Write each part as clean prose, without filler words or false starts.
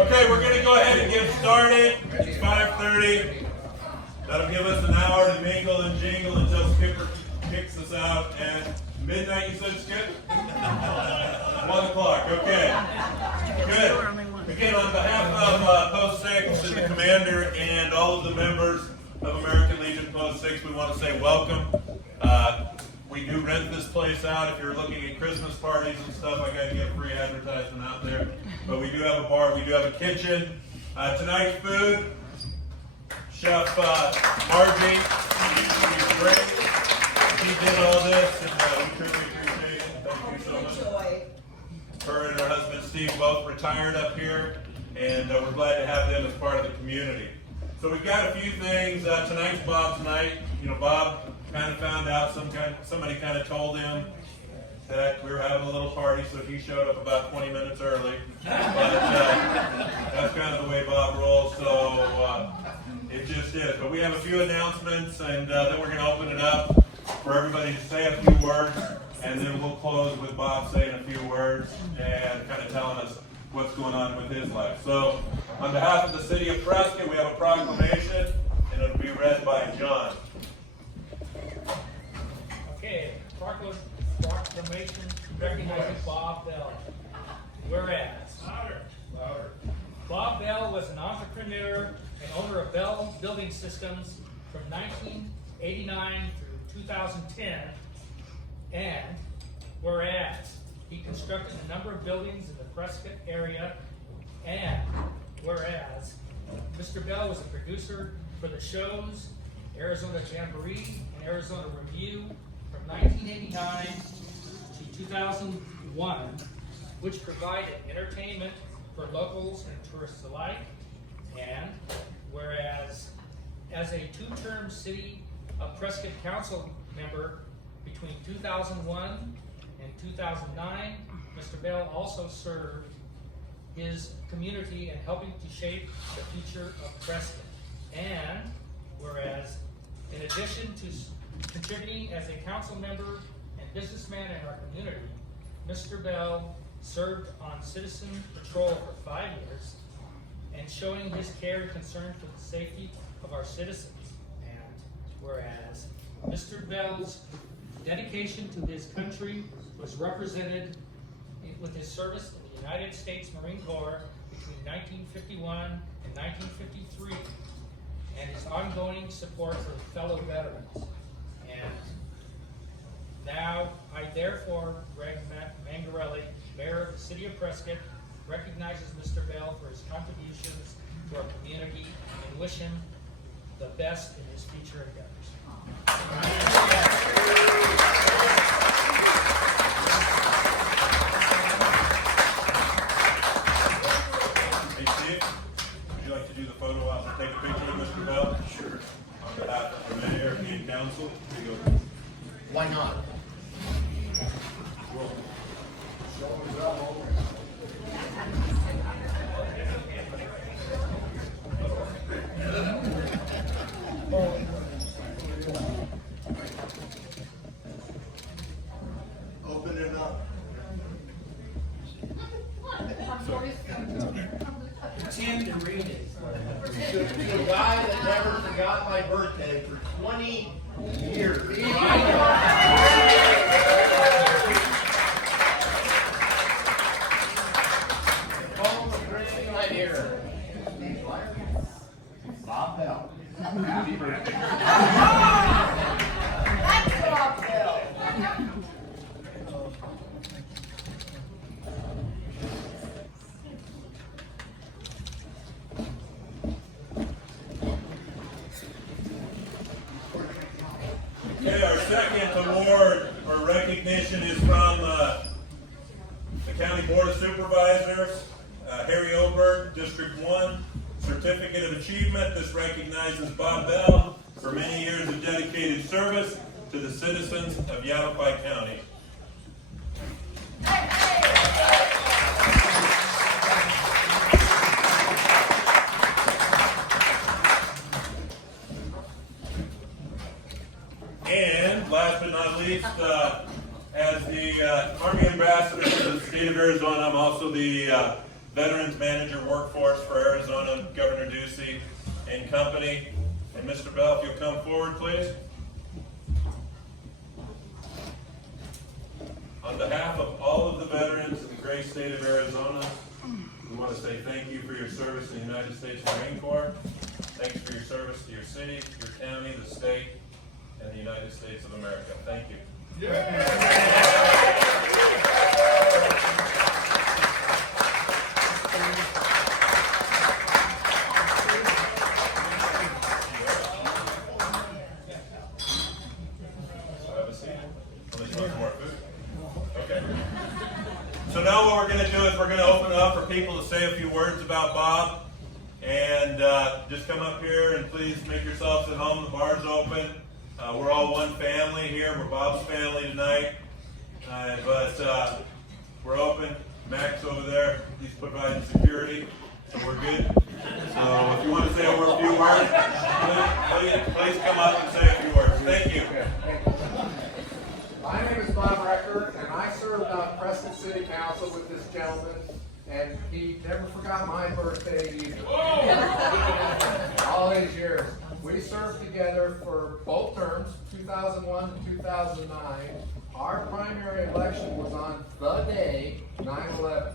Okay, we're going to go ahead and get started. It's 5:30. That'll give us an hour to mingle and jingle until Skipper kicks us out at midnight, you said, Skip? 1 o'clock, okay. Good. Again, on behalf of Post 6 and the commander and all of the members of American Legion Post 6, we want to say welcome. We do rent this place out. If you're looking at Christmas parties and stuff, I got to get a free advertisement out there. But we do have a bar, we do have a kitchen. Tonight's food, Chef Margie, she's great. She did all this, and we truly appreciate it. Thank you so much. Her and her husband Steve both retired up here, and we're glad to have them as part of the community. So we've got a few things. Tonight's Bob's night. You know, Bob kind of found out somebody kind of told him that we were having a little party, so he showed up about 20 minutes early. But that's kind of the way Bob rolls, so it just is. But we have a few announcements, and then we're going to open it up for everybody to say a few words, and then we'll close with Bob saying a few words and kind of telling us what's going on with his life. So, on behalf of the city of Prescott, we have a proclamation, and it'll be read by John. Okay, proclamation recognizing Bob Bell. Whereas, Bob Bell was an entrepreneur and owner of Bell Building Systems from 1989 through 2010, and whereas he constructed a number of buildings in the Prescott area, and whereas Mr. Bell was a producer for the shows Arizona Jamboree and Arizona Review from 1989 to 2001, which provided entertainment for locals and tourists alike, and whereas as a two-term City of Prescott Council member between 2001 and 2009, Mr. Bell also served his community in helping to shape the future of Prescott. And whereas, in addition to contributing as a council member and businessman in our community, Mr. Bell served on citizen patrol for 5 years and showing his care and concern for the safety of our citizens. And whereas Mr. Bell's dedication to his country was represented with his service in the United States Marine Corps between 1951 and 1953, and his ongoing support for fellow veterans. And now, I therefore, Greg Mangarelli, Mayor of the City of Prescott, recognizes Mr. Bell for his contributions to our community and wish him the best in his future endeavors. Hey Steve, would you like to do the photo op and take a picture of Mr. Bell? Sure. On behalf of the mayor and council, here you go. Why not? Open it up. Pretend to read it. To the guy that never forgot my birthday for 20 years. Right here. Bob Bell. Happy birthday. That's Bob Bell. Okay, our second award or recognition is from the County Board of Supervisors, Harry Oberg, District 1, Certificate of Achievement. This recognizes Bob Bell for many years of dedicated service to the citizens of Yavapai County. And last but not least, as the Army Ambassador to the state of Arizona, I'm also the Veterans Manager Workforce for Arizona, Governor Ducey and company. And Mr. Bell, if you'll come forward, please. On behalf of all of the veterans in the great state of Arizona, we want to say thank you for your service in the United States Marine Corps. Thanks for your service to your city, your county, the state, and the United States of America. Thank you. So now what we're going to do is we're going to open it up for people to say a few words about Bob. And just come up here and please make yourselves at home. The bar's open. We're all one family here. We're Bob's family tonight. But we're open. Max over there, he's providing security. So we're good. So if you want to say a few words, please come up and say a few words. Thank you. My name is Bob Recker, and I served on Prescott City Council with this gentleman, and he never forgot my birthday either. All these years. We served together for both terms, 2001 to 2009. Our primary election was on the day, 9/11.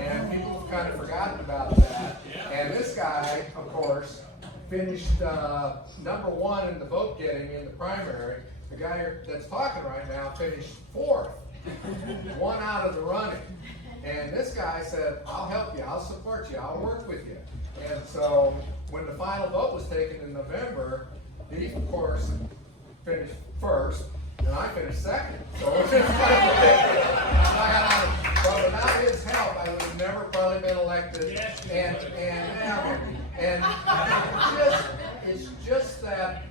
And people have kind of forgotten about that. And this guy, of course, finished number one in the vote getting in the primary. The guy that's talking right now finished fourth, one out of the running. And this guy said, I'll help you, I'll support you, I'll work with you. And so when the final vote was taken in November, he, of course, finished first, and I finished second. So it was just but without his help, I would have never probably been elected. And it's just that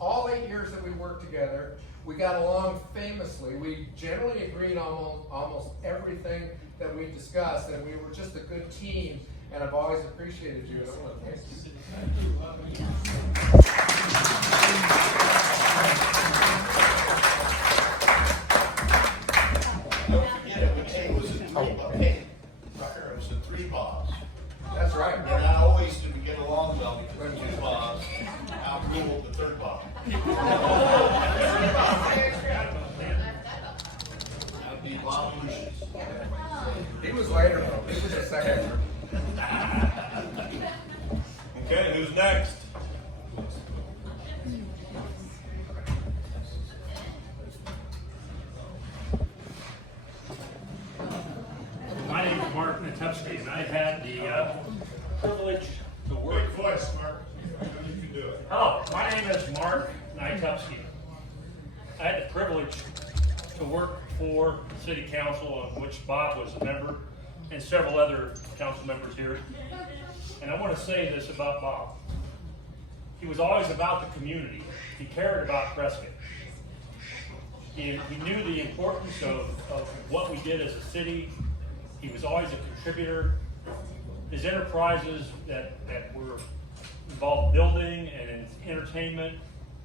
all 8 years that we worked together, we got along famously. We generally agreed on almost everything that we discussed, and we were just a good team, and I've always appreciated you. Don't forget, it was a three Bobs. That's right. And I always didn't get along well because the two Bobs outruled the third Bob. That'd be Bob Lucius. He was later, though. He was a second. Okay, who's next? My name is Mark Natupski, and I had the privilege to work. Big voice, Mark. You can do it. Hello, my name is Mark Natupski. I had the privilege to work for the City Council, of which Bob was a member, and several other council members here. And I want to say this about Bob. He was always about the community. He cared about Prescott. He knew the importance of what we did as a city. He was always a contributor. His enterprises that were involved building and in entertainment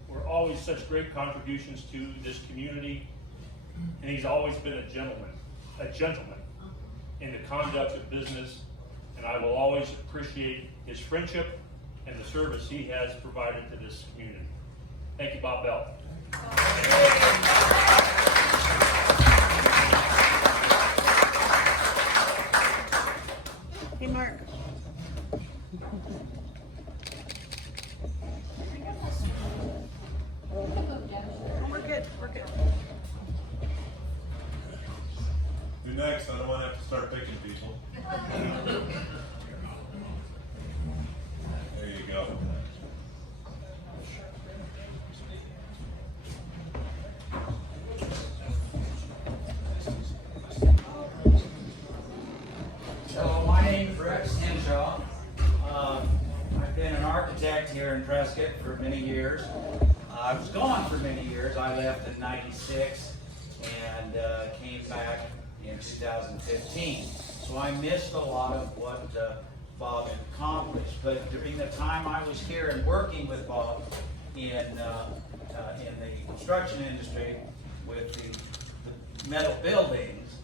were always such great contributions to this community. And he's always been a gentleman in the conduct of business. And I will always appreciate his friendship and the service he has provided to this community. Thank you, Bob Bell. Hey, Mark. We're good. We're good. Who next? I don't want to have to start picking people. There you go. So my name is Rex Henshaw. I've been an architect here in Prescott for many years. I was gone for many years. I left in '96 and came back in 2015. So I missed a lot of what Bob had accomplished. But during the time I was here and working with Bob in the construction industry with the metal buildings,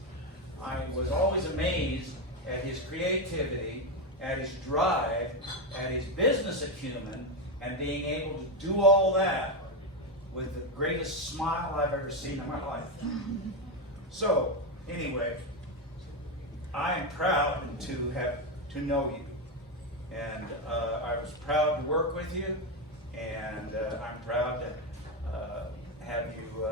I was always amazed at his creativity, at his drive, at his business acumen, and being able to do all that with the greatest smile I've ever seen in my life. So, anyway, I am proud to know you. And I was proud to work with you, and I'm proud to have you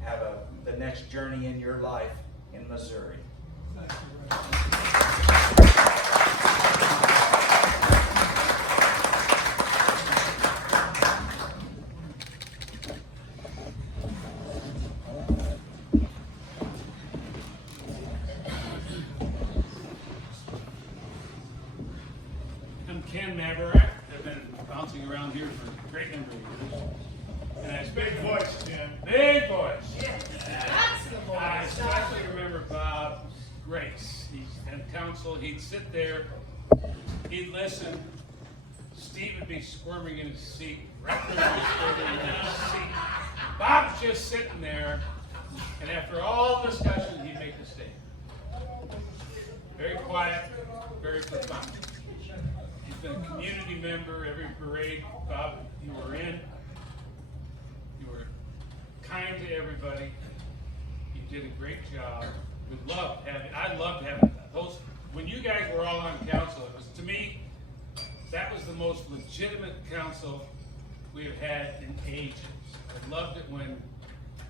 have the next journey in your life in Missouri. I'm Ken Maverick. I've been bouncing around here for a great number of years. And I Big voice, Ken. Big voice. That's the voice. I especially remember Bob Grace. He's in council. He'd sit there. He'd listen. Steve would be squirming in his seat. Rector would be squirming in his seat. Bob's just sitting there. And after all discussion, he'd make a statement. Very quiet, very profound. He's been a community member every parade, Bob, you were in. You were kind to everybody. You did a great job. I loved having those. When you guys were all on council, it was, to me, that was the most legitimate council we have had in ages. I loved it when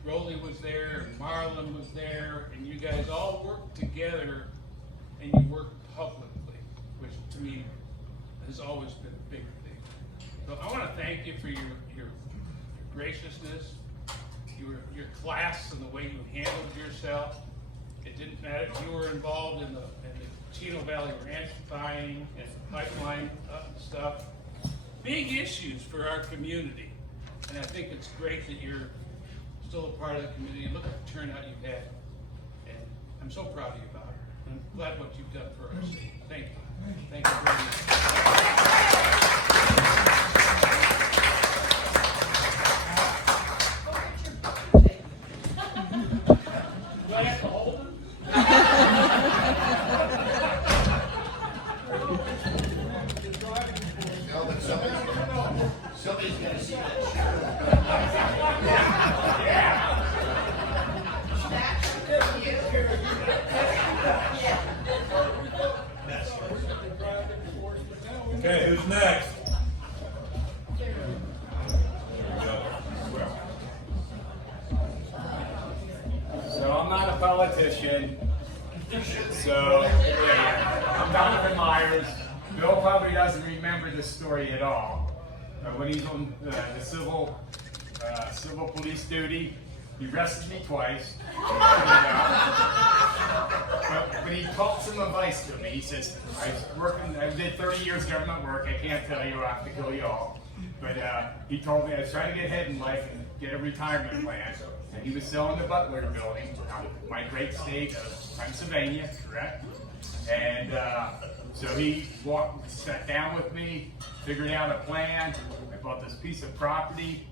Rolly was there and Marlon was there, and you guys all worked together and you worked publicly, which to me has always been a big thing. So I want to thank you for your graciousness, your class and the way you handled yourself. It didn't matter if you were involved in the Chino Valley ranch buying and pipeline stuff. Big issues for our community. And I think it's great that you're still a part of the community. Look at the turnout you've had. And I'm so proud of you about it. I'm glad what you've done for our city. Thank you. Thank you very much. Do I have to hold him? No, but somebody's gonna see that. Okay, who's next? So I'm not a politician. So yeah, I'm Donovan Myers. Bill probably doesn't remember this story at all. When he's on the civil police duty, he arrested me twice. But he taught some advice to me. He says, I did 30 years government work. I can't tell you, I have to kill you all. But he told me I was trying to get ahead in life and get a retirement plan. And he was selling the Butler building out of my great state of Pennsylvania, correct? And so he sat down with me, figured out a plan. I bought this piece of property,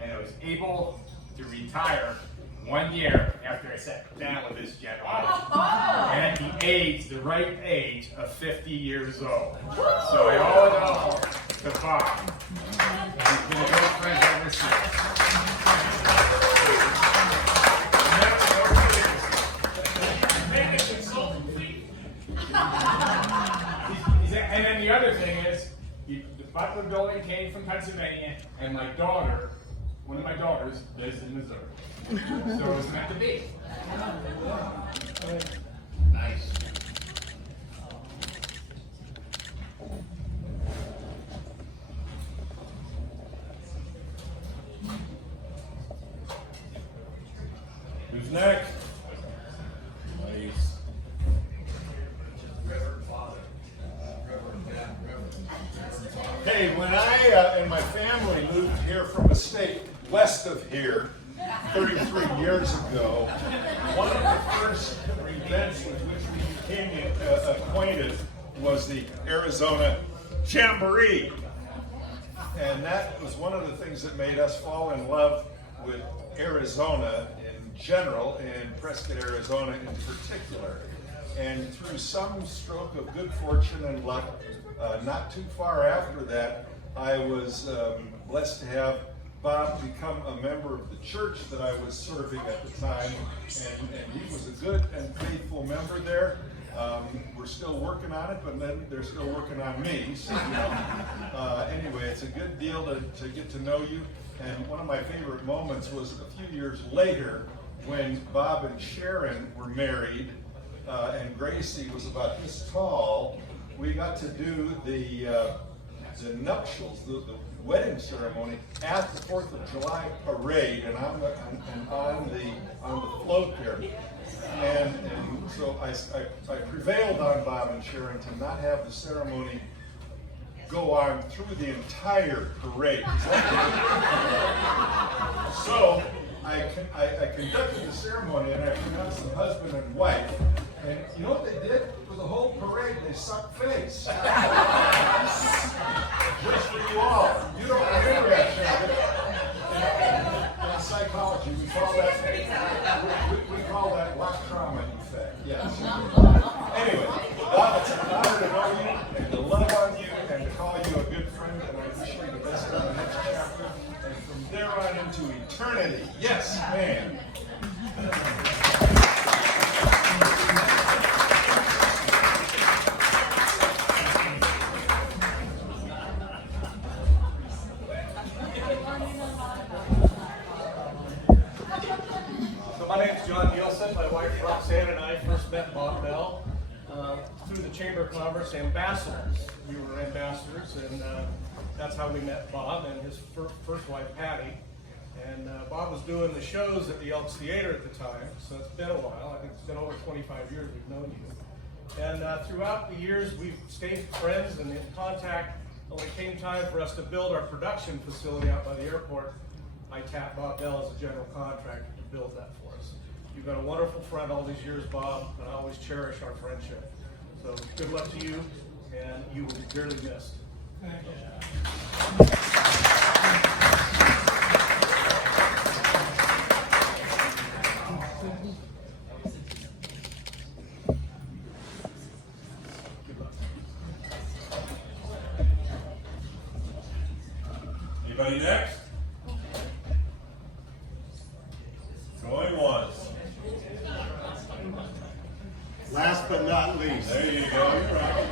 and I was able to retire 1 year after I sat down with this gentleman. And at the right age of 50 years old. So I owe it all to Bob. He's been a good friend ever since. And then the other thing is, the Butler building came from Pennsylvania, and my daughter, one of my daughters, lives in Missouri. So it was meant to be. Nice. Who's next? Please. Hey, when I and my family moved here from a state west of here 33 years ago, one of the first events with which we became acquainted was the Arizona Jamboree. And that was one of the things that made us fall in love with Arizona in general in Prescott, Arizona in particular. And through some stroke of good fortune and luck, not too far after that, I was blessed to have Bob become a member of the church that I was serving at the time, and he was a good and faithful member there. We're still working on it, but then they're still working on me. So, anyway, it's a good deal to get to know you. And one of my favorite moments was a few years later when Bob and Sharon were married, and Gracie was about this tall. We got to do the nuptials, the wedding ceremony at the 4th of July parade, and on the float there. And so I prevailed on Bob and Sharon to not have the ceremony go on through the entire parade. So I conducted the ceremony, and I pronounced them husband and wife. And you know what they did for the whole parade? They sucked face. Just for you all. You don't remember that, Sharon. In psychology, we call that lock trauma effect. Yes. Anyway, Bob, it's an honor to know you and to love on you and to call you a good friend, and I wish you the best in the next chapter and from there on into eternity. Yes, man. My wife Roxanne and I first met Bob Bell through the Chamber of Commerce ambassadors. We were ambassadors, and that's how we met Bob and his first wife Patty. And Bob was doing the shows at the Elks Theater at the time, so it's been a while. I think it's been over 25 years we've known you. And throughout the years, we've stayed friends and in contact. When it came time for us to build our production facility out by the airport, I tapped Bob Bell as a general contractor to build that for us. You've been a wonderful friend all these years, Bob, and I always cherish our friendship. So good luck to you, and you will be dearly missed. Thank you. Anybody next? Going once. Last but not least, There you go. You're right.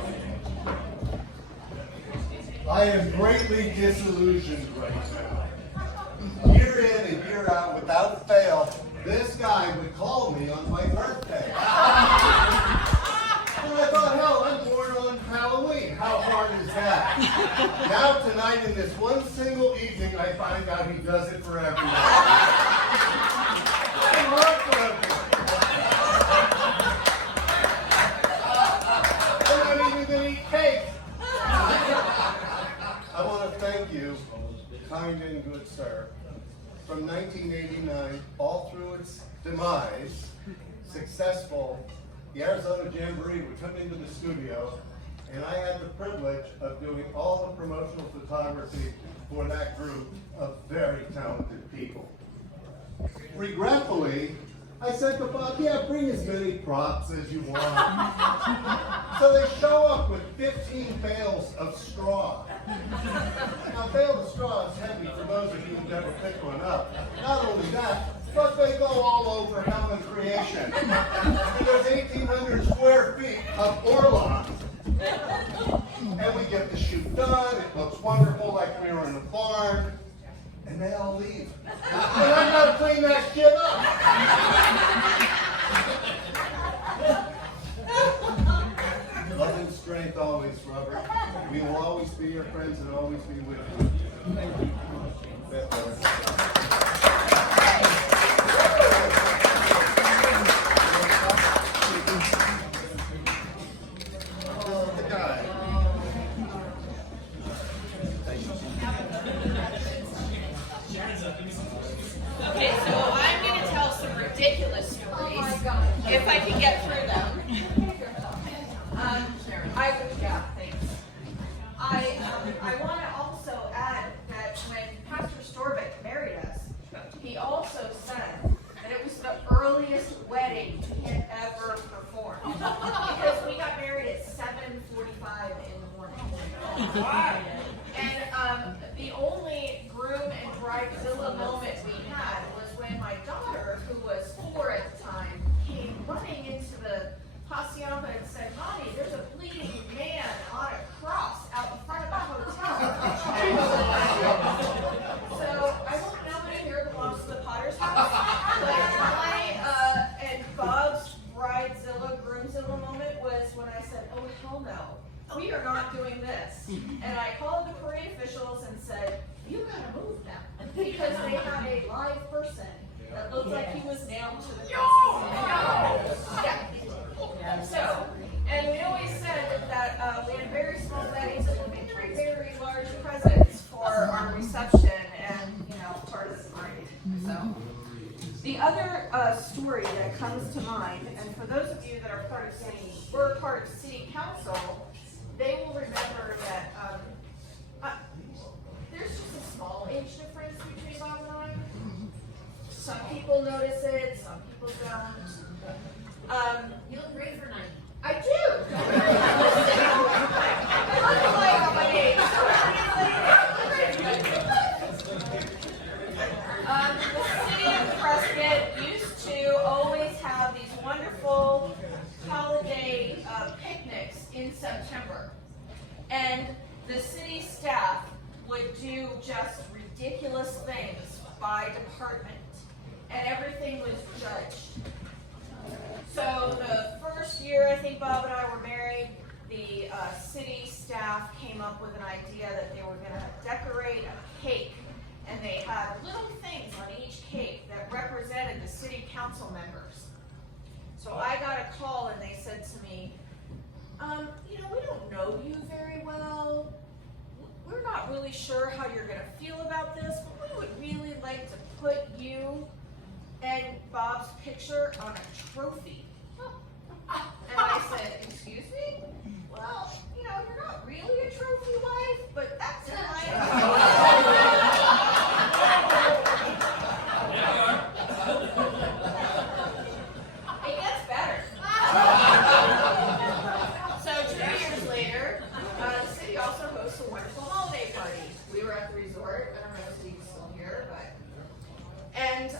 I am greatly disillusioned right now. Year in and year out, without fail, this guy would call me on my birthday. And I thought, hell, I'm born on Halloween. How hard is that? Now tonight, in this one single evening, I find out he does it for everyone. I'm hard for everyone. I'm not even going to eat cake. I want to thank you, kind and good sir. From 1989, all through its demise, successful, the Arizona Jamboree would come into the studio, and I had the privilege of doing all the promotional photography for that group of very talented people. Regretfully, I said to Bob, yeah, bring as many props as you want. So they show up with 15 bales of straw. Now, a bale of straw is heavy for those of you who never picked one up. Not only that, but they go all over Hellman Creation. And there's 1,800 square feet of orlog. And we get the shoot done, it looks wonderful, like we were in a barn. And they all leave. And I gotta clean that shit up. Love and strength always, Robert. We will always be your friends and always be with you. Thank you. The guy. Okay, so I'm going to tell some ridiculous stories, if I can get through them. I want to also add that when Pastor Storbeck married us, he also said that it was the And the only groom and bridezilla moment we had was when my daughter, who was 4 at the time, came running into the hacienda and said, "Mommy, there's a bleeding man on a cross out in front of the hotel." So I won't know it here belongs to the Potter's house, but my and Bob's bridezilla, groomzilla moment was when I said, "Oh hell no, we are not doing this." And I called the parade officials and said, "You gotta move them," because they had a live person that looked like he was nailed to the cross. Yeah. So, and we always said that we had very small weddings and very, very large presents for our reception and, part of the party. So, the other story that comes to mind, and for those of you that are were part of city council, they will remember that there's just a small age difference between Bob and I. Some people notice it, some people don't. You look great for 90. I do. I look like I'm my age. The city of Prescott used to always have these wonderful holiday picnics in September, and the city staff would do just ridiculous things by department, and everything was judged. So the first year I think Bob and I were married, the city staff came up with an idea that they were going to decorate a cake, and they had little things on each cake that represented the city council members. So I got a call and they said to me, we don't know you very well. We're not really sure how you're going to feel about this, but we would really like to put you and Bob's picture on a trophy. And I said, "Excuse me? Well, you're not really a trophy wife, but that's fine." It gets better. So 2 years later, the city also hosts a wonderful holiday party. We were at the resort. I don't know if Steve's still here, and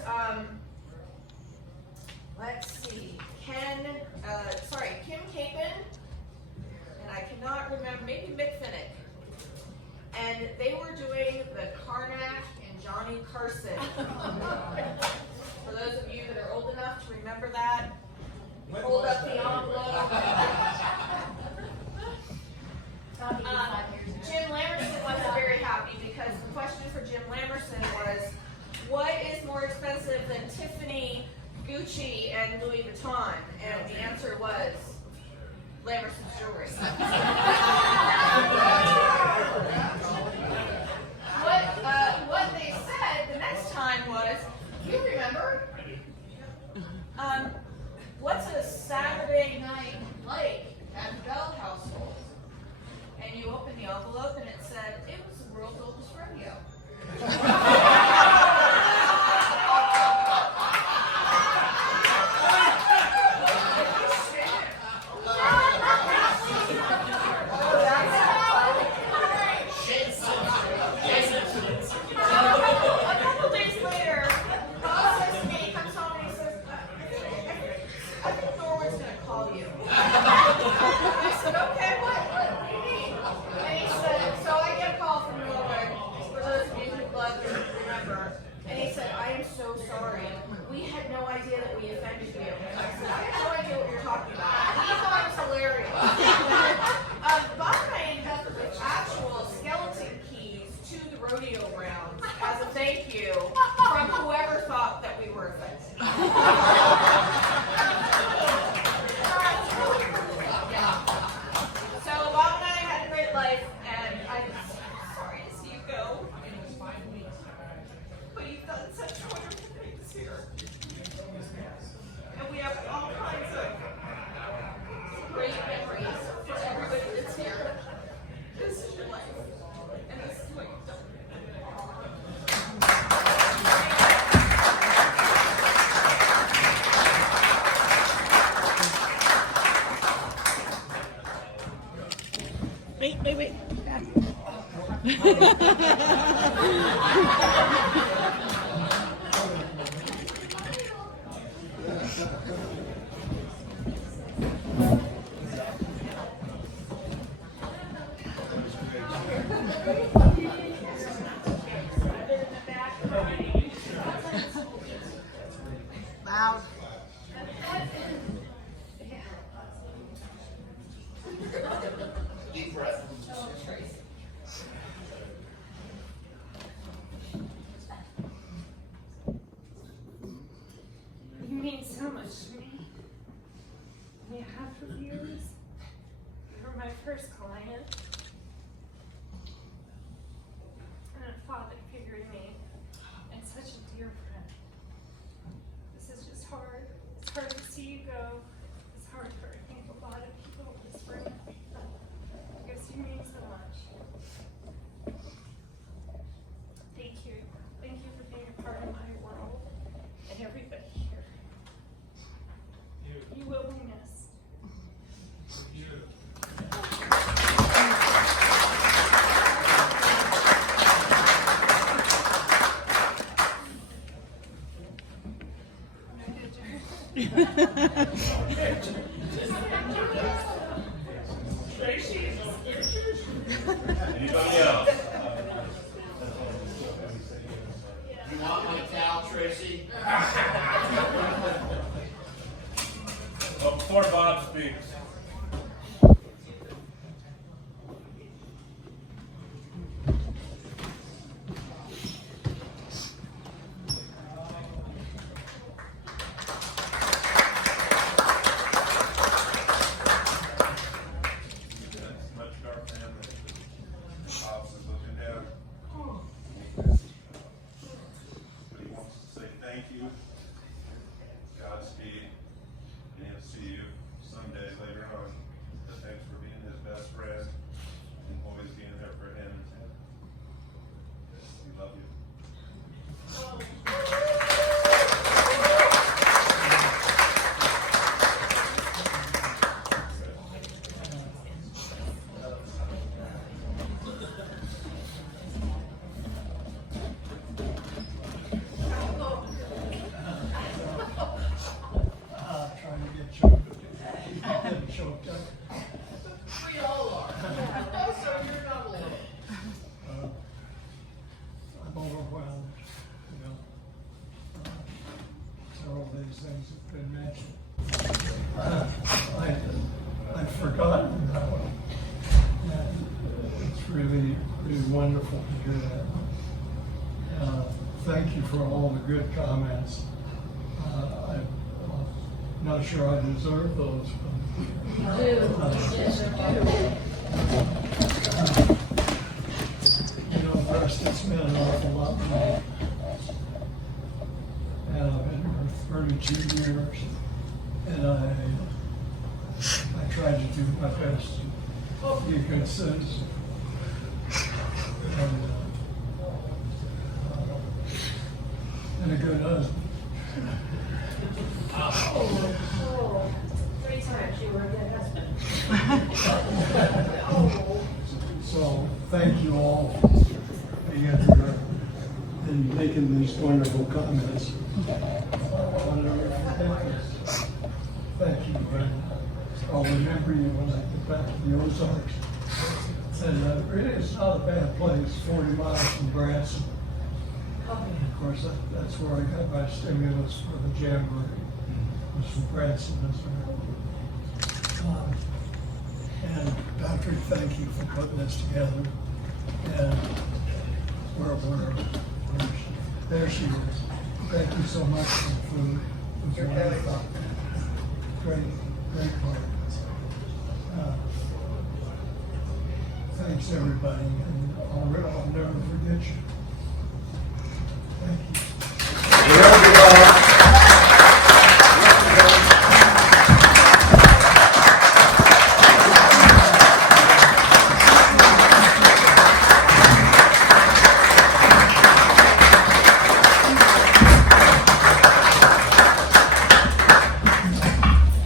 let's see, Kim Capon, and I cannot remember, maybe Mick Finnick, and they were doing the Karnak and Johnny Carson. For those of you that are old enough to remember that, hold up the envelope. Jim Lamerson wasn't very happy because the question for Jim Lamerson was, what is more expensive than Tiffany, Gucci, and Louis Vuitton? And the answer was Lamerson's jewelry. What they said the next time was, you remember, what's a Saturday night like at the Bell household? And you open the envelope and it said, it was the world's oldest rodeo. Wait. Loud. Deep breath. You mean so much to me. You have for years. You were my first client. And a father figure in me. And such a dear friend. This is just hard. It's hard to see you go. It's hard for I think a lot of people in this room. Because you mean so much. Thank you. Thank you for being a part of my world and everybody here. You will be missed. Anybody else? You want my towel, Tracy? Well, before Bob speaks, much to our family. Bob was looking down. But he wants to say thank you, Godspeed, and he'll see you someday later on. But thanks for being his best friend and always being there for him. We love you. Trying to get choked up. We all are. So you're not alone. I'm overwhelmed, you know. Several of these things have been mentioned. I'd forgotten that one. And it's really, really wonderful to hear that. Thank you for all the good comments. I'm not sure I deserve those. You know, Prescott's meant an awful lot to me. And I've been here 32 years, and I tried to do my best to be a good citizen. And a good husband. Oh, 3 times you were a good husband. So, thank you all again for and making these wonderful comments. I'll never forget this. Thank you, Brenda. I'll remember you when I get back to the Ozarks. And really, it's not a bad place, 40 miles from Branson. Of course, that's where I got my stimulus for the jamboree. It was from Branson, Missouri. And Patrick, thank you for putting this together. And there she is. Thank you so much for the food. It was wonderful. Great part. Thanks everybody, and I'll never forget you. Thank you.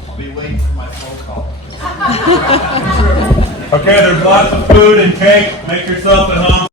I'll be waiting for my phone call. Okay, there's lots of food and cake. Make yourself at home.